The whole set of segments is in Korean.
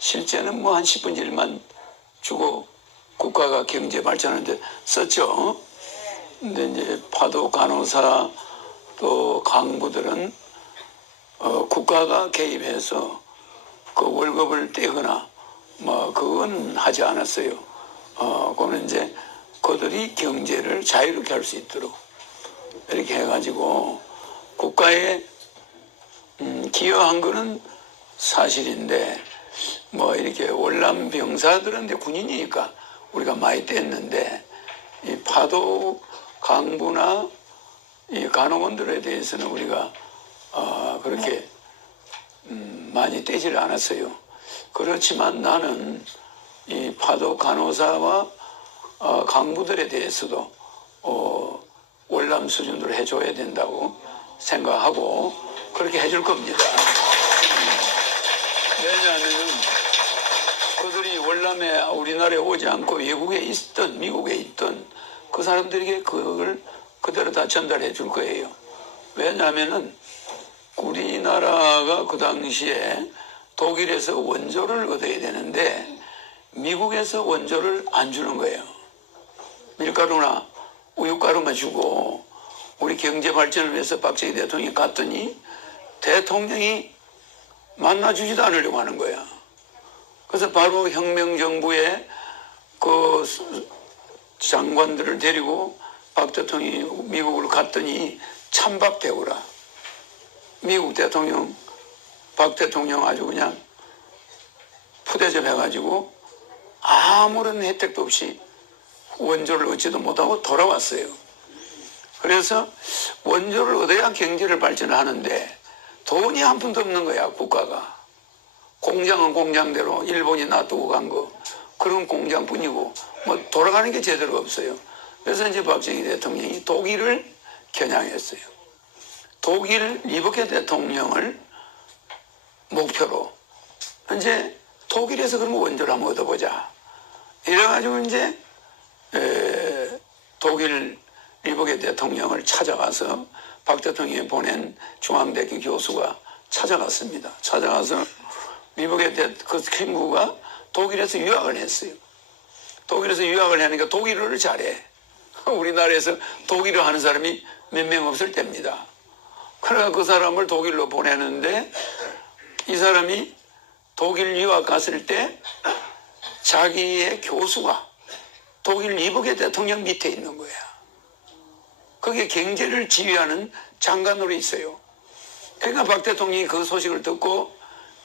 실제는 뭐 한 10분의 1만 주고 국가가 경제 발전하는데 썼죠. 근데 이제 파도 간호사 또 강부들은 국가가 개입해서 그 월급을 떼거나 뭐 그건 하지 않았어요. 그거는 이제 그들이 경제를 자유롭게 할 수 있도록 이렇게 해가지고 국가에 기여한 거는 사실인데 뭐 이렇게 월남 병사들은 이제 군인이니까 우리가 많이 뗐는데 이 파도 강부나 이 간호원들에 대해서는 우리가 그렇게 많이 떼지를 않았어요. 그렇지만 나는 이 파도 간호사와 강부들에 대해서도 월남 수준으로 해줘야 된다고 생각하고 그렇게 해줄 겁니다. 왜냐하면 그들이 월남에 우리나라에 오지 않고 외국에 있던 미국에 있던 그 사람들에게 그걸 그대로 다 전달해 줄 거예요. 왜냐하면 우리나라가 그 당시에 독일에서 원조를 얻어야 되는데 미국에서 원조를 안 주는 거예요. 밀가루나 우유가루만 주고 우리 경제 발전을 위해서 박정희 대통령이 갔더니 대통령이 만나주지도 않으려고 하는 거야. 그래서 바로 혁명정부의 그 장관들을 데리고 박 대통령이 미국으로 갔더니 찬밥 대우라. 미국 대통령, 박 대통령 아주 그냥 푸대접 해가지고 아무런 혜택도 없이 원조를 얻지도 못하고 돌아왔어요. 그래서 원조를 얻어야 경제를 발전하는데 돈이 한 푼도 없는 거야, 국가가. 공장은 공장대로 일본이 놔두고 간 거, 그런 공장뿐이고 뭐 돌아가는 게 제대로 없어요. 그래서 이제 박정희 대통령이 독일을 겨냥했어요. 독일 리버케 대통령을 목표로 이제 독일에서 그런 원조를 한번 얻어보자. 이래가지고 이제 독일 리버케 대통령을 찾아가서 박 대통령이 보낸 중앙대학교 교수가 찾아갔습니다. 찾아가서 리버케 그 친구가 독일에서 유학을 했어요. 독일에서 유학을 하니까 독일어를 잘해. 우리나라에서 독일어 하는 사람이 몇 명 없을 때입니다. 그래서 그 사람을 독일로 보내는데 이 사람이 독일 유학 갔을 때 자기의 교수가 독일 리버케 대통령 밑에 있는 거야. 그게 경제를 지휘하는 장관으로 있어요. 그러니까 박 대통령이 그 소식을 듣고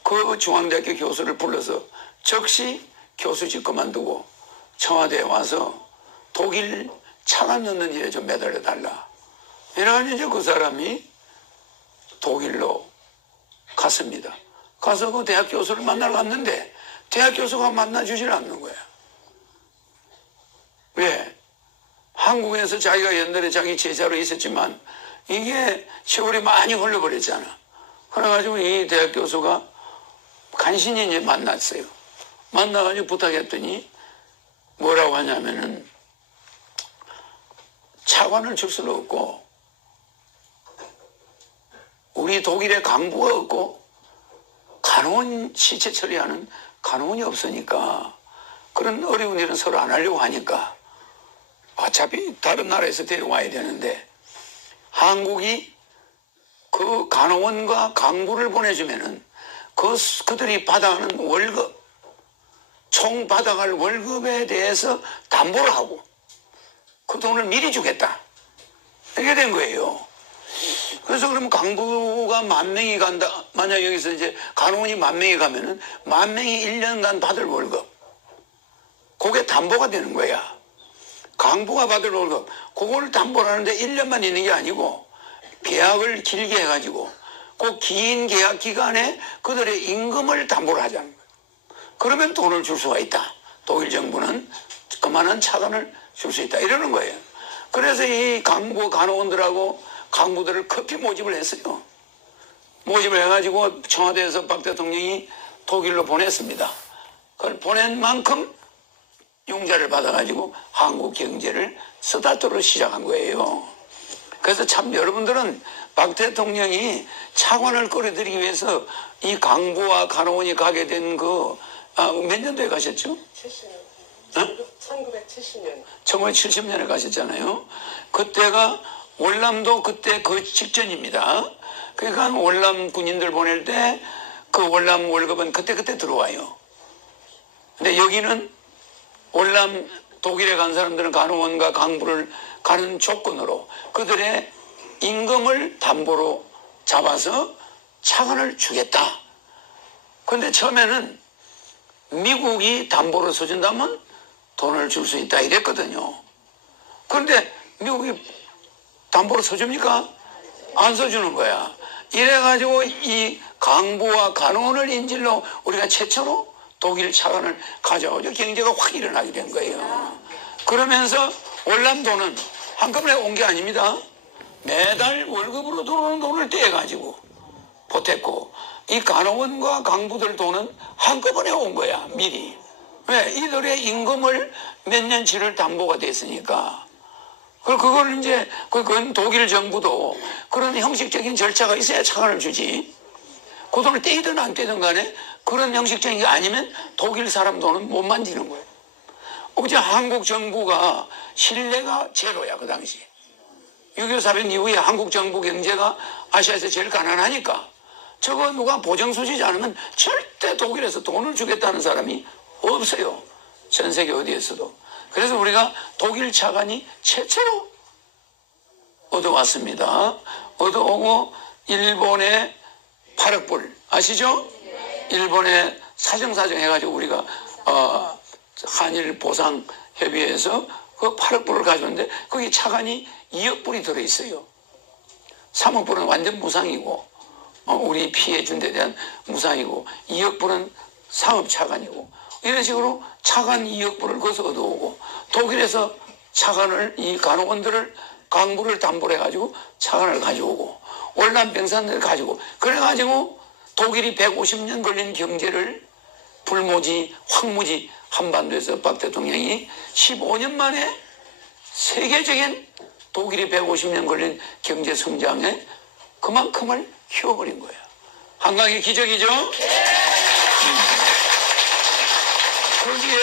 그 중앙대학교 교수를 불러서 즉시 교수직 그만두고 청와대에 와서 독일 차가 넣는 일에 좀 매달려 달라. 이래가지고 이제 그 사람이 독일로 갔습니다. 가서 그 대학 교수를 만나러 갔는데 대학 교수가 만나주질 않는 거야. 왜? 한국에서 자기가 옛날에 자기 제자로 있었지만 이게 세월이 많이 흘러버렸잖아. 그래가지고 이 대학 교수가 간신히 이제 만났어요. 만나가지고 부탁했더니 뭐라고 하냐면은 차관을 줄 수는 없고 우리 독일에 강부가 없고 간호원 시체 처리하는 간호원이 없으니까 그런 어려운 일은 서로 안 하려고 하니까 어차피 다른 나라에서 데려와야 되는데 한국이 그 간호원과 강부를 보내주면은 그들이 받아가는 월급, 총 받아갈 월급에 대해서 담보를 하고 그 돈을 미리 주겠다. 이렇게 된 거예요. 그래서 그러면 강부가 10,000명이 간다. 만약 여기서 이제 간호원이 10,000명이 가면은 10,000명이 1년간 받을 월급. 그게 담보가 되는 거야. 강부가 받을 월급. 그걸 담보를 하는데 1년만 있는 게 아니고 계약을 길게 해가지고 그 긴 계약 기간에 그들의 임금을 담보를 하자는 거예요. 그러면 돈을 줄 수가 있다. 독일 정부는 그만한 차관을 줄 수 있다. 이러는 거예요. 그래서 이 강부 간호원들하고 강부들을 급히 모집을 했어요. 모집을 해가지고 청와대에서 박 대통령이 독일로 보냈습니다. 그걸 보낸 만큼 융자를 받아가지고 한국 경제를 스타트로 시작한 거예요. 그래서 참 여러분들은 박 대통령이 차관을 끌어들이기 위해서 이 강부와 간호원이 가게 된 그 몇 년도에 가셨죠? 70년. 1970년. 1970년에 가셨잖아요. 그때가 월남도 그때 그 직전입니다. 그러니까 월남 군인들 보낼 때 그 월남 월급은 그때 들어와요. 근데 여기는 월남 독일에 간 사람들은 간호원과 강부를 가는 조건으로 그들의 임금을 담보로 잡아서 차관을 주겠다. 그런데 처음에는 미국이 담보로 써준다면 돈을 줄 수 있다 이랬거든요. 그런데 미국이 담보로 써줍니까? 안 써주는 거야. 이래가지고 이 강부와 간호원을 인질로 우리가 최초로 독일 차관을 가져오죠. 경제가 확 일어나게 된 거예요. 그러면서 월남도는 한꺼번에 온 게 아닙니다. 매달 월급으로 들어오는 돈을 떼가지고 보탰고 이 간호원과 강부들 돈은 한꺼번에 온 거야. 미리. 왜? 이들의 임금을 몇 년치를 담보가 됐으니까. 그걸 이제 그건 독일 정부도 그런 형식적인 절차가 있어야 차관을 주지. 그 돈을 떼이든 안 떼이든 간에 그런 형식적인 게 아니면 독일 사람 돈은 못 만지는 거예요. 어제 한국 정부가 신뢰가 제로야 그 당시. 6.25 사변 이후에 한국 정부 경제가 아시아에서 제일 가난하니까 저거 누가 보정수지지 않으면 절대 독일에서 돈을 주겠다는 사람이 없어요. 전 세계 어디에서도. 그래서 우리가 독일 차관이 최초로 얻어왔습니다. 얻어오고 일본에 8억 불 아시죠? 일본에 사정사정 해가지고 우리가 한일 보상협의회에서 그 8억 불을 가져왔는데 거기 차관이 2억 불이 들어있어요. 3억 불은 완전 무상이고 우리 피해준 데 대한 무상이고 2억 불은 상업 차관이고 이런 식으로 차관 2억 불을 거기서 얻어오고 독일에서 차관을 이 간호원들을 강부를 담보로 해가지고 차관을 가져오고 월남 병사들을 가지고 그래가지고 독일이 150년 걸린 경제를 불모지 황무지 한반도에서 박 대통령이 15년 만에 세계적인 독일이 150년 걸린 경제 성장에 그만큼을 키워버린 거예요. 한강의 기적이죠? 거기에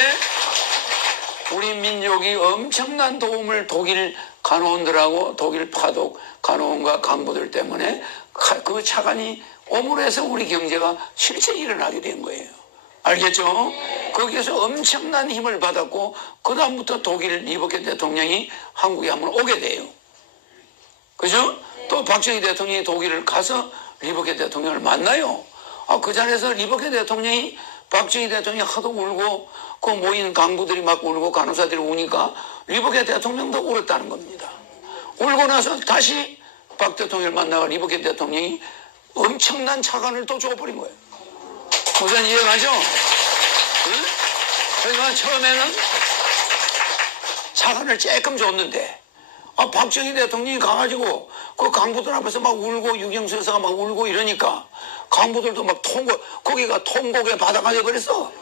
우리 민족이 엄청난 도움을 독일 간호원들하고 독일 파독 간호원과 간부들 때문에 그 차관이 옴으로 해서 우리 경제가 실제 일어나게 된 거예요. 알겠죠? 거기에서 엄청난 힘을 받았고 그 다음부터 독일 리버케 대통령이 한국에 한번 오게 돼요. 그죠? 또 박정희 대통령이 독일을 가서 리버케 대통령을 만나요. 그 자리에서 리버케 대통령이 박정희 대통령이 하도 울고 그 모인 강부들이 막 울고 간호사들이 우니까 리버케 대통령도 울었다는 겁니다. 울고 나서 다시 박 대통령을 만나고 리버케 대통령이 엄청난 차관을 또 줘버린 거예요. 무슨 이해가죠? 응? 그러니까 처음에는 차관을 조금 줬는데 박정희 대통령이 가가지고 그 강부들 앞에서 막 울고 유경수 여사가 막 울고 이러니까 강부들도 막 거기가 통곡의 바다가 돼버렸어.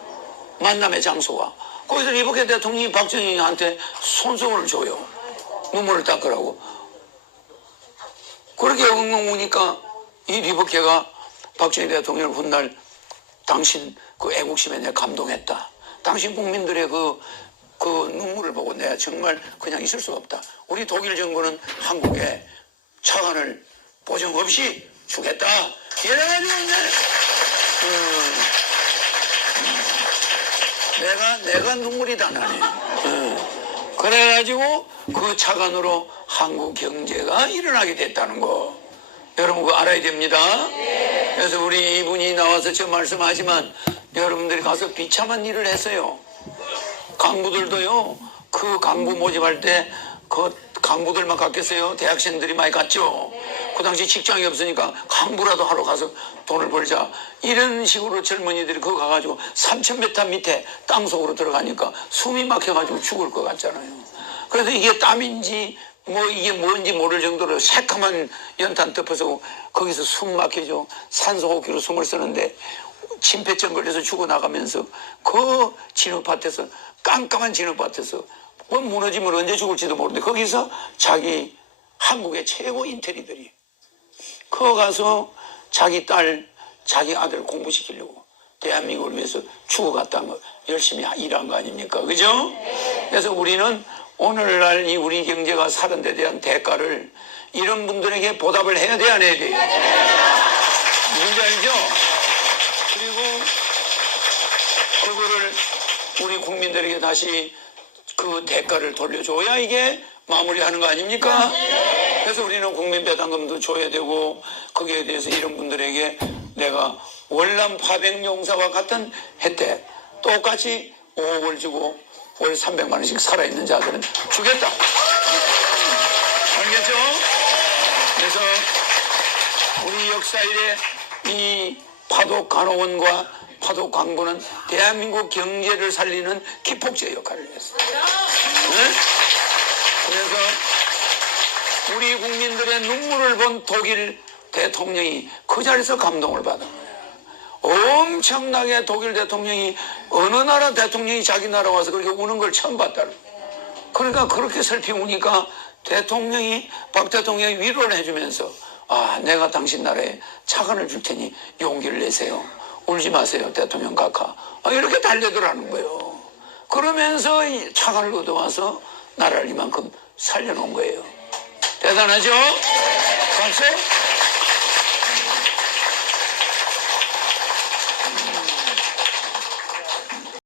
만남의 장소가. 거기서 리버케 대통령이 박정희한테 손수건을 줘요. 눈물을 닦으라고. 그렇게 엉엉 우니까 이 리버케가 박정희 대통령을 훗날 당신 그 애국심에 내가 감동했다. 당신 국민들의 그 눈물을 보고 내가 정말 그냥 있을 수가 없다. 우리 독일 정부는 한국에 차관을 보정 없이 주겠다. 이래가지고 내가 눈물이 다 나네. 그래가지고 그 차관으로 한국 경제가 일어나게 됐다는 거. 여러분 그거 알아야 됩니다. 그래서 우리 이분이 나와서 저 말씀하지만 여러분들이 가서 비참한 일을 했어요. 강부들도요. 그 강부 모집할 때 그 강부들만 갔겠어요? 대학생들이 많이 갔죠. 그 당시 직장이 없으니까 강부라도 하러 가서 돈을 벌자. 이런 식으로 젊은이들이 그거 가가지고 3,000m 밑에 땅속으로 들어가니까 숨이 막혀가지고 죽을 것 같잖아요. 그래서 이게 땀인지 뭐 이게 뭔지 모를 정도로 새카만 연탄 덮어서 거기서 숨 막히죠. 산소호흡기로 숨을 쓰는데 침폐증 걸려서 죽어나가면서 그 진흙밭에서 깜깜한 진흙밭에서 뭐 무너지면 언제 죽을지도 모르는데 거기서 자기 한국의 최고 인테리들이 거 가서 자기 딸 자기 아들 공부시키려고 대한민국을 위해서 죽어갔다는 거, 열심히 일한 거 아닙니까? 그죠? 그래서 우리는 오늘날 이 우리 경제가 살은 데 대한 대가를 이런 분들에게 보답을 해야 돼, 안 해야 돼요? 뭔지 알죠? 그리고 그거를 우리 국민들에게 다시 그 대가를 돌려줘야 이게 마무리하는 거 아닙니까? 그래서 우리는 국민배당금도 줘야 되고 거기에 대해서 이런 분들에게 내가 월남 파병용사와 같은 혜택 똑같이 5억을 주고 월 300만 원씩 살아있는 자들은 주겠다. 알겠죠? 그래서 우리 역사 이래 이 파독 간호원과 파독 광부는 대한민국 경제를 살리는 기폭제 역할을 했어요. 네? 그래서 우리 국민들의 눈물을 본 독일 대통령이 그 자리에서 감동을 받은 거예요. 엄청나게 독일 대통령이 어느 나라 대통령이 자기 나라 와서 그렇게 우는 걸 처음 봤다는 거예요. 그러니까 그렇게 슬피 우니까 대통령이 박 대통령이 위로를 해주면서 아 내가 당신 나라에 차관을 줄 테니 용기를 내세요. 울지 마세요 대통령 각하. 이렇게 달래더라는 거예요. 그러면서 이 차관을 얻어와서 나라를 이만큼 살려놓은 거예요. 대단하죠? 박수?